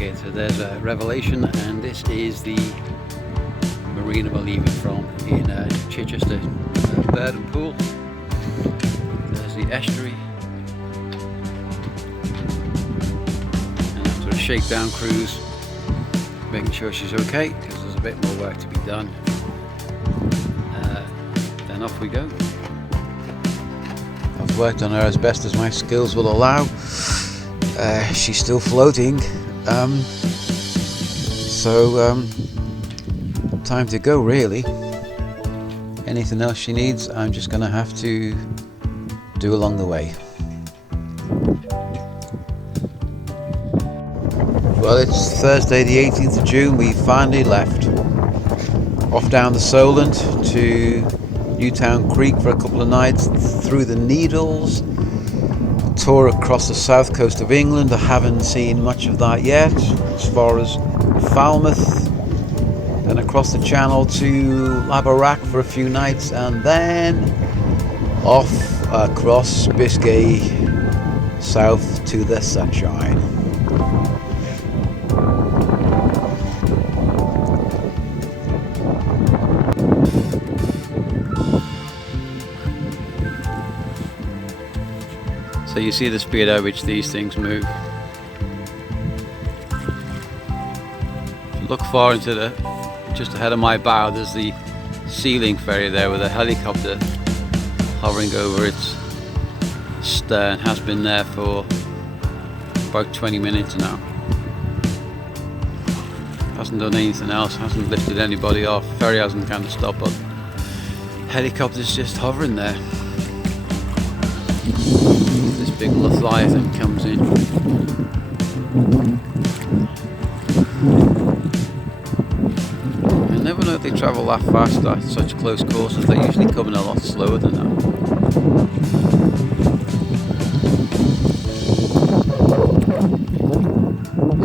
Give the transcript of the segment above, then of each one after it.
Okay, so there's a Revelation, and this is the marina we're leaving from in Chichester, Bird and Pool. There's the estuary, and after a shakedown cruise, making sure she's okay because there's a bit more work to be done. Then off we go. I've worked on her as best as my skills will allow. She's still floating, so time to go really. Anything else she needs, I'm just going to have to do along the way. Well, it's Thursday the 18th of June, we finally left. Off down the Solent to Newtown Creek for a couple of nights, through the Needles, tour across the south coast of England. I haven't seen much of that yet, as far as Falmouth, then across the channel to Laverack for a few nights, and then off across Biscay south to the sunshine. So you see the speed at which these things move. Look far into just ahead of my bow, there's the sealing ferry there with a helicopter hovering over its stern. Has been there for about 20 minutes now. Hasn't done anything else, hasn't lifted anybody off. Ferry hasn't kind of stopped, but helicopter's just hovering there. This big Leviathan comes in. I never know if they travel that fast at such close courses. They usually come in a lot slower than that.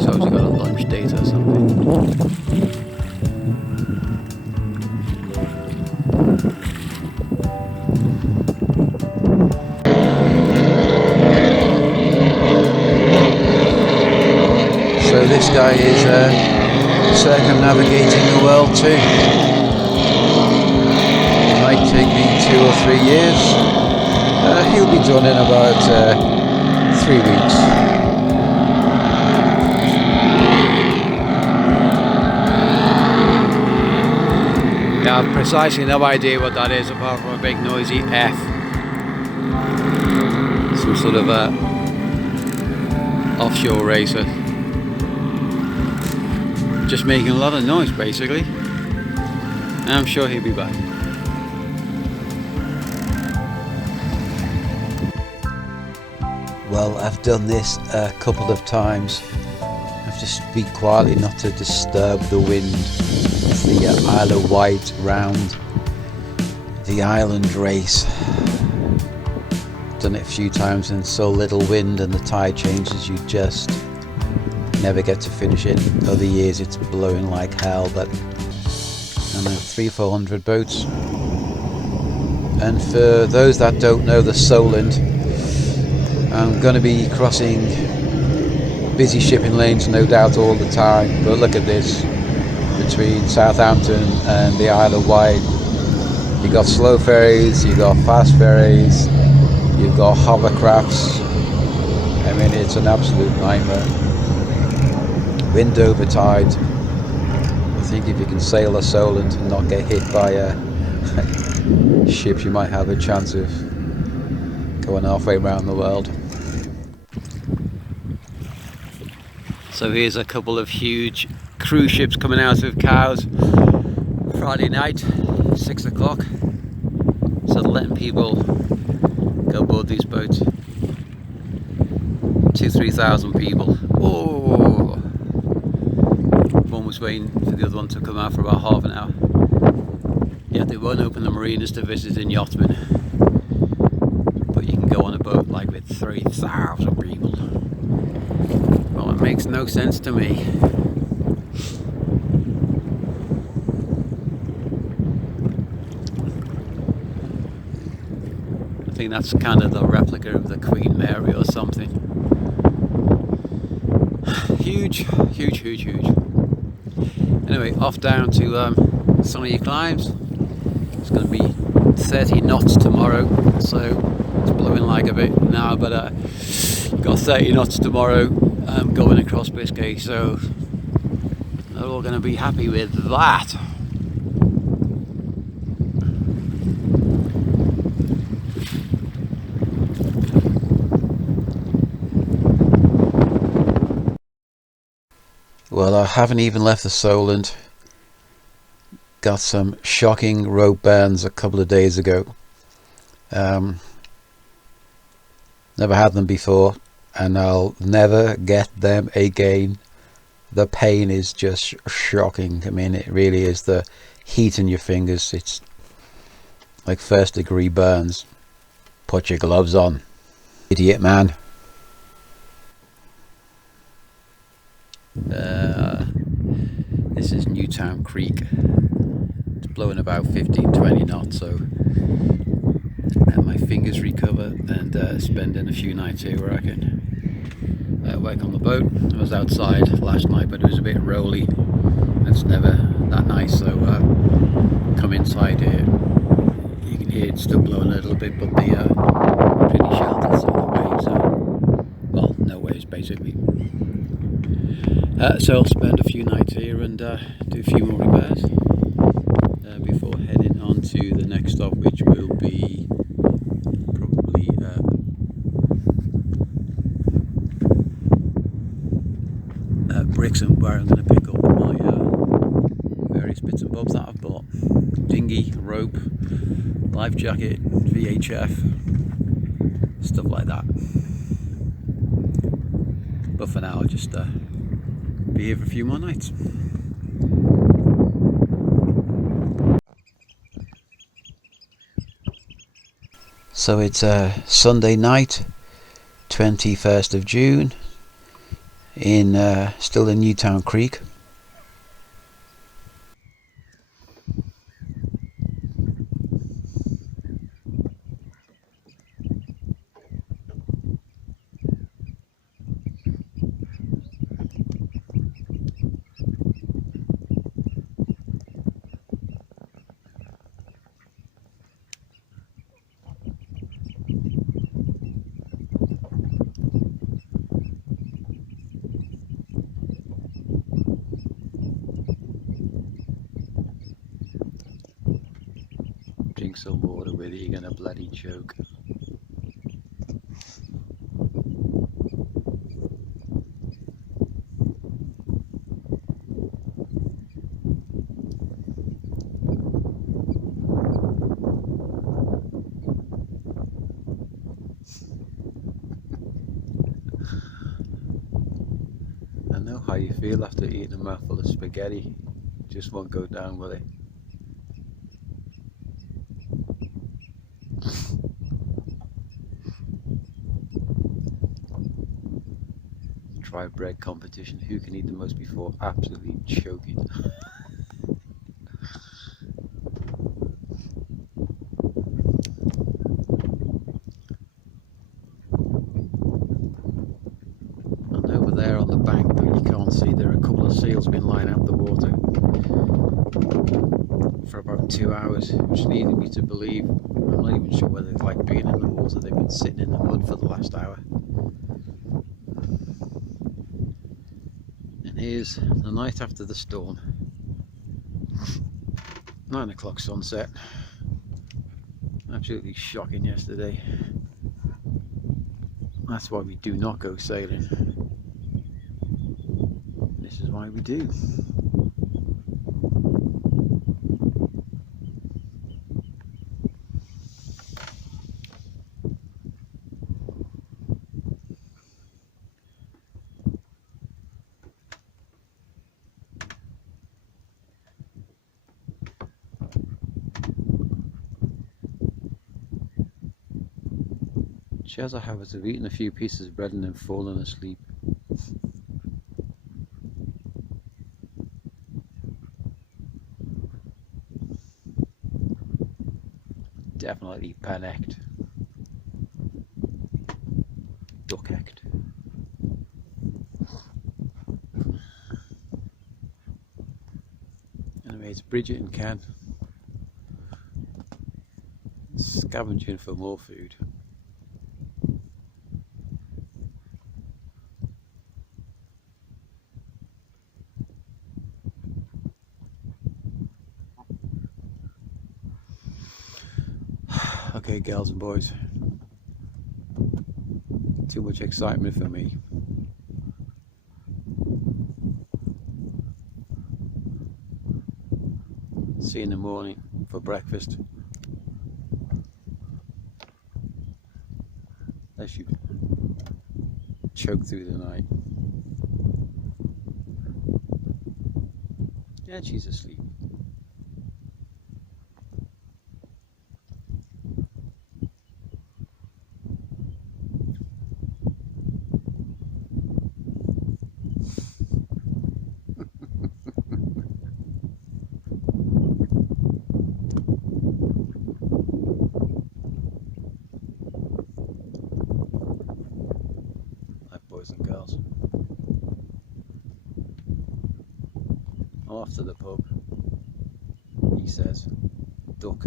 So you got a lunch date or something. So this guy is circumnavigating the world too. It might take me 2 or 3 years. He'll be done in about 3 weeks. Yeah, I've precisely no idea what that is apart from a big noisy F. Some sort of offshore racer. Just making a lot of noise basically. And I'm sure he'll be back. Well, I've done this a couple of times. I have to speak quietly not to disturb the wind. It's the Isle of Wight round the island race. Done it a few times in so little wind and the tide changes, you just never get to finish it. Other years it's blowing like hell, but I know 300-400 boats. And for those that don't know the Solent, I'm going to be crossing busy shipping lanes no doubt all the time, but look at this, between Southampton and the Isle of Wight you got slow ferries, you got fast ferries, you've got hovercrafts. I mean, it's an absolute nightmare. Wind over tide. I think if you can sail a Solent and not get hit by ships, you might have a chance of going halfway around the world. So here's a couple of huge cruise ships coming out of Cowes Friday night, 6 o'clock. So they're letting people go aboard these boats. 2,000-3,000 people. Oh! One was waiting for the other one to come out for about half an hour. Yeah, they won't open the marinas to visiting yachtsmen, but you can go on a boat like with 3,000 people. Well, it makes no sense to me. I think that's kind of the replica of the Queen Mary or something. huge. Anyway, off down to some of your climbs. It's going to be 30 knots tomorrow, so it's blowing like a bit now, but got 30 knots tomorrow going across Biscay, so they're all going to be happy with that. Well, I haven't even left the Solent. Got some shocking rope burns a couple of days ago. Never had them before, and I'll never get them again. The pain is just shocking. I mean, it really is. The heat in your fingers, it's like first degree burns. Put your gloves on, idiot man. This is Newtown Creek. It's blowing about 15-20 knots, so and my fingers recover, and spending a few nights here where I can work on the boat. I was outside last night, but it was a bit rolly. It's never that nice, so come inside here. You can hear it still blowing a little bit, but the pretty sheltered, so the waves are, well, no waves basically. So I'll spend a few nights here and do a few more repairs before heading on to the next stop, which will be probably Brixham, where I'm going to pick up my various bits and bobs that I've bought. Dinghy, rope, life jacket, VHF, stuff like that. But for now I'll just be here for a few more nights. So it's Sunday night, 21st of June, in still in Newtown Creek. Drink some water with it, you're gonna bloody choke. I know how you feel after eating a mouthful of spaghetti. Just won't go down, will it? Try bread competition. Who can eat the most before absolutely choking? And over there on the bank, but you can't see, there are a couple of seals been lying out the water for about 2 hours, which leading me to believe, I'm not even sure whether they like being in the water. They've been sitting in the mud for the last hour. And here's the night after the storm. 9 o'clock sunset. Absolutely shocking yesterday. That's why we do not go sailing. This is why we do. She has a habit of eating a few pieces of bread and then falling asleep. Definitely panicked. Duck-ecked. It's Bridget and Ken scavenging for more food. Okay, girls and boys, too much excitement for me. See you in the morning for breakfast. Unless you choke through the night. And she's asleep. Boys and girls, I'm off to the pub, he says. Duck.